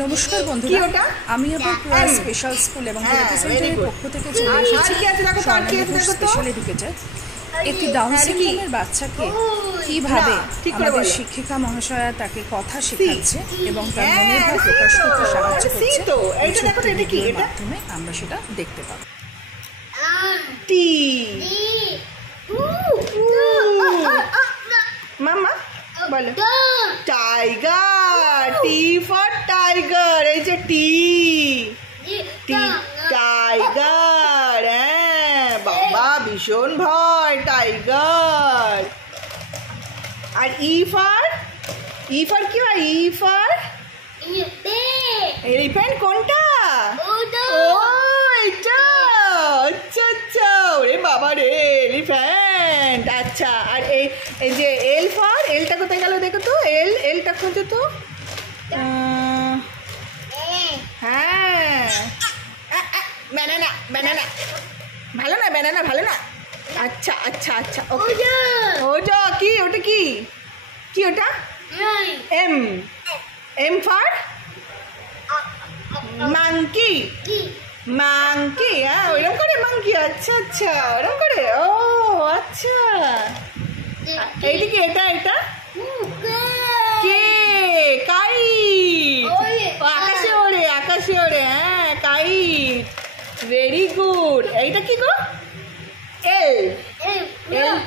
নমস্কার বন্ধুরা, আমি আপনার স্পেশাল স্কুল এবং রিপ্রেজেন্টেটিভের পক্ষ থেকে চলে এসেছি স্পেশাল এডুকেটর। একটি ডাউন সিনড্রোমের বাচ্চাকে কিভাবে আমাদের শিক্ষিকা মহাশয়া তাকে কথা শেখাচ্ছে এবং তার মনের ভাব প্রকাশ করতে সাহায্য করছে এই ভিডিওর মাধ্যমে আমরা সেটা দেখতে পাবো। মামা বলো টাইগার, টি ফর টাইগার। এই যে টি টাইগার। হ্যাঁ বাবা, ভীষণ ভয় টাইগার। আর ই ফর কি হয়? E for elephant. কোনটা? ও এটা। আচ্ছা আচ্ছা, ওরে বাবা রে, এলিফ্যান্ট। আচ্ছা, আর এই যে এল ফর, এলটা কোথায় গেল দেখো তো? এলটা খুঁজো তো। হ্যাঁ, ব্যানানা ব্যানানা ভালো না, ব্যানানা ভালো না। আচ্ছা আচ্ছা আচ্ছা, ওকে। ওটা কি? ওটা কি কি ওটা? M. M for monkey. Monkey, হ্যাঁ ওরকম করে মাংকি। আচ্ছা আচ্ছা, ওরকম করে। ও আচ্ছা, এইদিকে এটা এটা কে? কাইট। আকাশে ওড়ে, আকাশে ওড়ে। হ্যাঁ কাইট, ভেরি গুড। এইটা কি গো? এল। এল